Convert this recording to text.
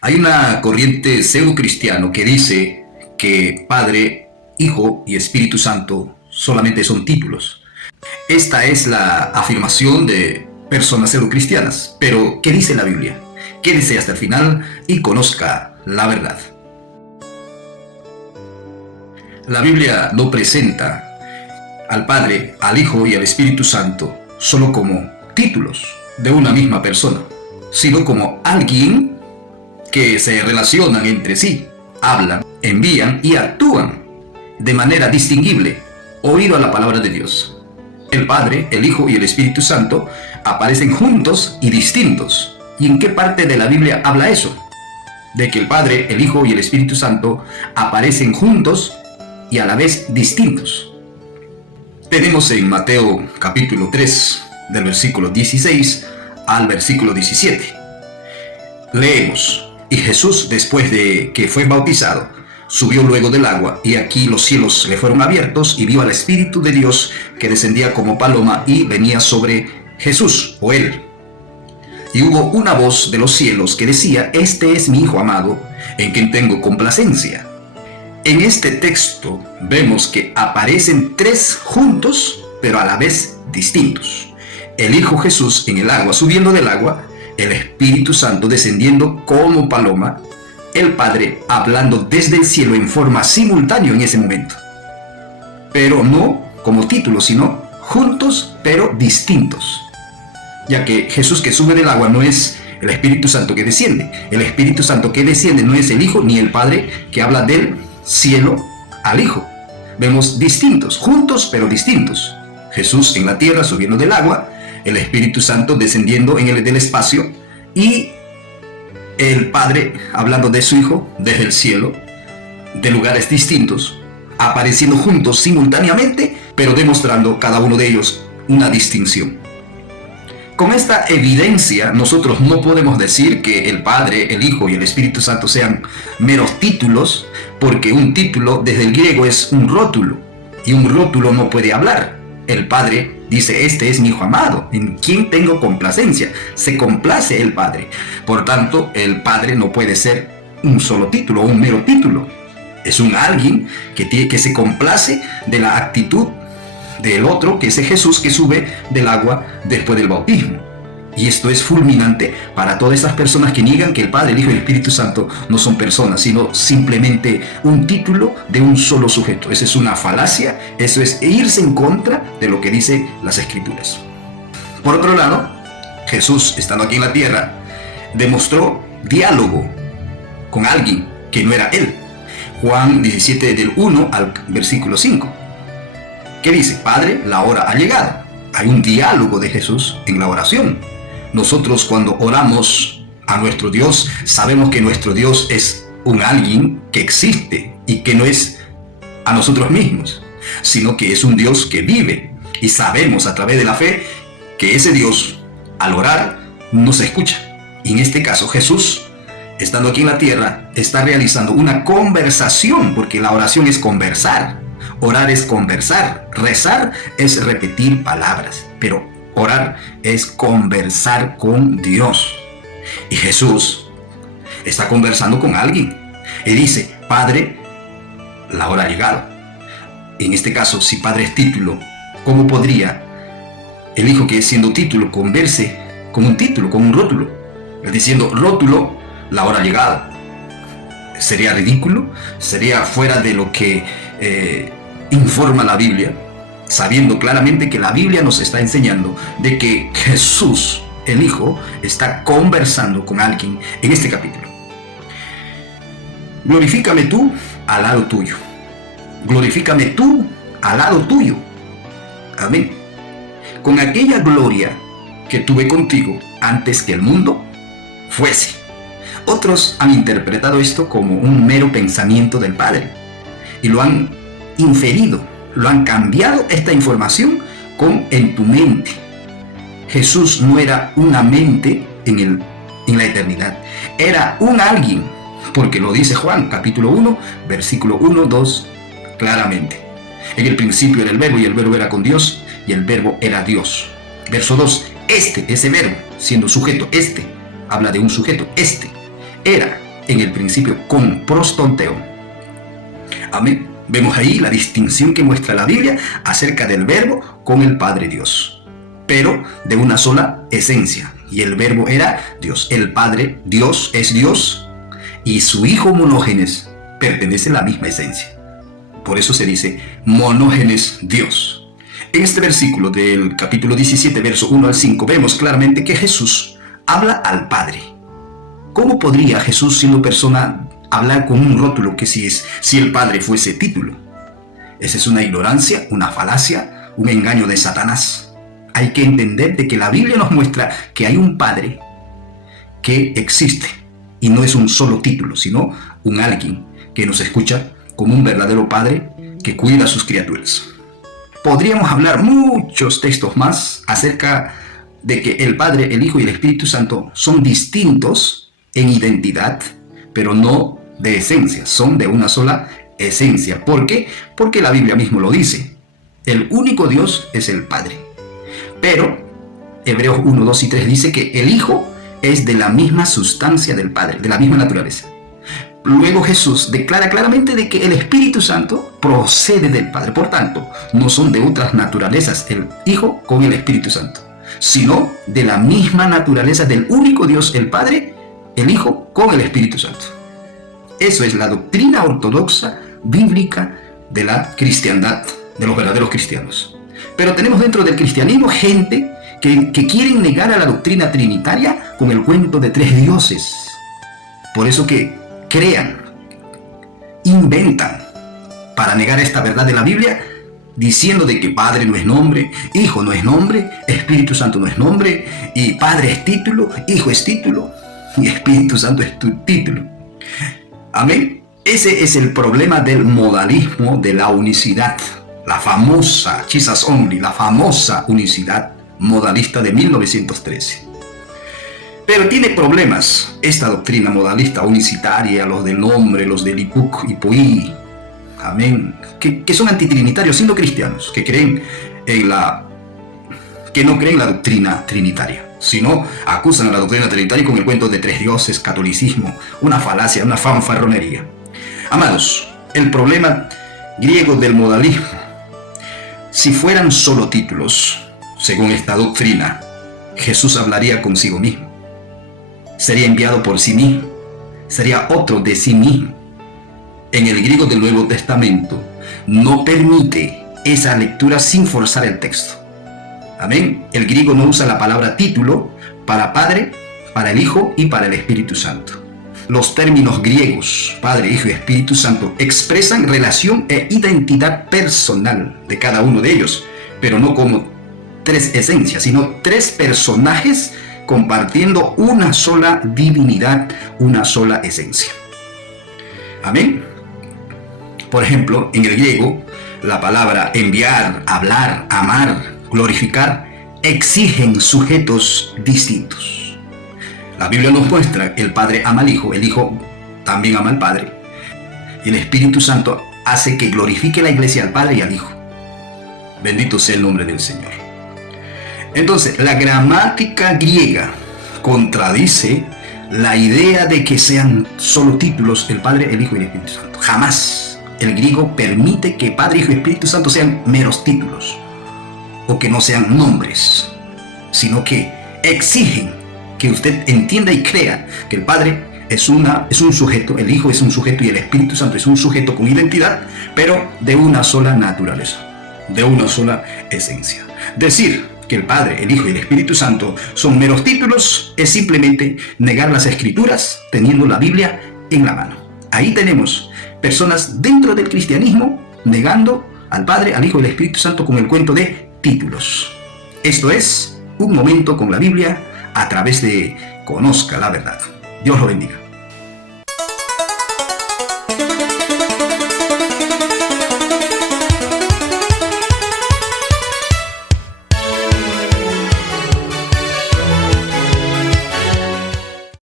Hay una corriente pseudo-cristiano que dice que Padre, Hijo y Espíritu Santo solamente son títulos. Esta es la afirmación de personas pseudo-cristianas. Pero, ¿qué dice la Biblia? Quédese hasta el final y conozca la verdad. La Biblia no presenta al Padre, al Hijo y al Espíritu Santo solo como títulos de una misma persona, sino como alguien que se relacionan entre sí, hablan, envían y actúan de manera distinguible, oído a la palabra de Dios. El Padre, el Hijo y el Espíritu Santo aparecen juntos y distintos. ¿Y en qué parte de la Biblia habla eso? De que el Padre, el Hijo y el Espíritu Santo aparecen juntos y a la vez distintos. Tenemos en Mateo capítulo 3, del versículo 16 al versículo 17. Leemos: Y Jesús, después de que fue bautizado, subió luego del agua, y aquí los cielos le fueron abiertos, y vio al Espíritu de Dios que descendía como paloma y venía sobre Jesús, o él. Y hubo una voz de los cielos que decía: Este es mi Hijo amado, en quien tengo complacencia. En este texto vemos que aparecen tres juntos, pero a la vez distintos. El Hijo Jesús en el agua, subiendo del agua, el Espíritu Santo descendiendo como paloma, el Padre hablando desde el cielo en forma simultánea en ese momento. Pero no como títulos, sino juntos pero distintos. Ya que Jesús que sube del agua no es el Espíritu Santo que desciende. El Espíritu Santo que desciende no es el Hijo ni el Padre que habla del cielo al Hijo. Vemos distintos, juntos pero distintos. Jesús en la tierra subiendo del agua, el Espíritu Santo descendiendo en el del espacio y el Padre hablando de su Hijo desde el cielo, de lugares distintos, apareciendo juntos simultáneamente, pero demostrando cada uno de ellos una distinción. Con esta evidencia, nosotros no podemos decir que el Padre, el Hijo y el Espíritu Santo sean meros títulos, porque un título desde el griego es un rótulo, y un rótulo no puede hablar. El Padre dice: Este es mi Hijo amado, en quien tengo complacencia. Se complace el Padre. Por tanto, el Padre no puede ser un solo título o un mero título. Es un alguien que se complace de la actitud del otro, que es Jesús que sube del agua después del bautismo. Y esto es fulminante para todas esas personas que niegan que el Padre, el Hijo y el Espíritu Santo no son personas, sino simplemente un título de un solo sujeto. Esa es una falacia, eso es irse en contra de lo que dicen las Escrituras. Por otro lado, Jesús, estando aquí en la tierra, demostró diálogo con alguien que no era él. Juan 17 del 1 al versículo 5. ¿Qué dice? Padre, la hora ha llegado. Hay un diálogo de Jesús en la oración. Nosotros cuando oramos a nuestro Dios, sabemos que nuestro Dios es un alguien que existe y que no es a nosotros mismos, sino que es un Dios que vive. Y sabemos a través de la fe que ese Dios, al orar, nos escucha. Y en este caso Jesús, estando aquí en la tierra, está realizando una conversación, porque la oración es conversar. Orar es conversar, rezar es repetir palabras, pero orar es conversar con Dios. Y Jesús está conversando con alguien y dice: Padre, la hora ha llegado. En este caso, si Padre es título, ¿cómo podría el Hijo, que siendo título, converse con un título, con un rótulo? Diciendo rótulo, la hora ha llegado. Sería ridículo, sería fuera de lo que informa la Biblia, sabiendo claramente que la Biblia nos está enseñando de que Jesús, el Hijo, está conversando con alguien en este capítulo. Glorifícame tú al lado tuyo. Glorifícame tú al lado tuyo. Amén. Con aquella gloria que tuve contigo antes que el mundo fuese. Otros han interpretado esto como un mero pensamiento del Padre y lo han inferido, lo han cambiado esta información con en tu mente. Jesús no era una mente en la eternidad, era un alguien, porque lo dice Juan capítulo 1, versículo 1, 2, claramente. En el principio era el verbo, y el verbo era con Dios, y el verbo era Dios. Verso 2, ese verbo, siendo sujeto, habla de un sujeto, era en el principio con prostonteo. Amén. Vemos ahí la distinción que muestra la Biblia acerca del verbo con el Padre Dios, pero de una sola esencia. Y el verbo era Dios. El Padre Dios es Dios y su Hijo monógenes pertenece a la misma esencia. Por eso se dice monógenes Dios. En este versículo del capítulo 17, verso 1 al 5, vemos claramente que Jesús habla al Padre. ¿Cómo podría Jesús, siendo persona, hablar con un rótulo que si el Padre fuese título? Esa es una ignorancia, una falacia, un engaño de Satanás. Hay que entender de que la Biblia nos muestra que hay un Padre que existe y no es un solo título, sino un alguien que nos escucha como un verdadero Padre que cuida a sus criaturas. Podríamos hablar muchos textos más acerca de que el Padre, el Hijo y el Espíritu Santo son distintos en identidad, pero no de esencia, son de una sola esencia. ¿Por qué? Porque la Biblia mismo lo dice. El único Dios es el Padre. Pero Hebreos 1, 2 y 3 dice que el Hijo es de la misma sustancia del Padre, de la misma naturaleza. Luego Jesús declara claramente de que el Espíritu Santo procede del Padre. Por tanto, no son de otras naturalezas el Hijo con el Espíritu Santo, sino de la misma naturaleza del único Dios, el Padre, el Hijo con el Espíritu Santo. Eso es la doctrina ortodoxa bíblica de la cristiandad, de los verdaderos cristianos. Pero tenemos dentro del cristianismo gente que quieren negar a la doctrina trinitaria con el cuento de tres dioses. Por eso que crean, inventan para negar esta verdad de la Biblia, diciendo de que Padre no es nombre, Hijo no es nombre, Espíritu Santo no es nombre, y Padre es título, Hijo es título, y Espíritu Santo es tu título. Amén. Ese es el problema del modalismo, de la unicidad, la famosa Jesus Only, la famosa unicidad modalista de 1913. Pero tiene problemas esta doctrina modalista unicitaria, los del nombre, los del Ipuc, Ipuí, amén, que son antitrinitarios, siendo cristianos, que no creen la doctrina trinitaria, sino acusan a la doctrina trinitaria con el cuento de tres dioses, catolicismo, una falacia, una fanfarronería. Amados, el problema griego del modalismo, si fueran solo títulos, según esta doctrina, Jesús hablaría consigo mismo. Sería enviado por sí mismo, sería otro de sí mismo. En el griego del Nuevo Testamento no permite esa lectura sin forzar el texto. Amén. El griego no usa la palabra título para Padre, para el Hijo y para el Espíritu Santo. Los términos griegos, Padre, Hijo y Espíritu Santo, expresan relación e identidad personal de cada uno de ellos, pero no como tres esencias, sino tres personajes compartiendo una sola divinidad, una sola esencia. Amén. Por ejemplo, en el griego, la palabra enviar, hablar, amar, glorificar, exigen sujetos distintos. La Biblia nos muestra que el Padre ama al Hijo, el Hijo también ama al Padre, y el Espíritu Santo hace que glorifique la iglesia al Padre y al Hijo. Bendito sea el nombre del Señor. Entonces, la gramática griega contradice la idea de que sean solo títulos el Padre, el Hijo y el Espíritu Santo. Jamás el griego permite que Padre, Hijo y Espíritu Santo sean meros títulos o que no sean nombres, sino que exigen que usted entienda y crea que el Padre es un sujeto, el Hijo es un sujeto y el Espíritu Santo es un sujeto con identidad, pero de una sola naturaleza, de una sola esencia. Decir que el Padre, el Hijo y el Espíritu Santo son meros títulos es simplemente negar las Escrituras teniendo la Biblia en la mano. Ahí tenemos personas dentro del cristianismo negando al Padre, al Hijo y al Espíritu Santo con el cuento de títulos. Esto es Un Momento con la Biblia a través de Conozca la Verdad. Dios lo bendiga.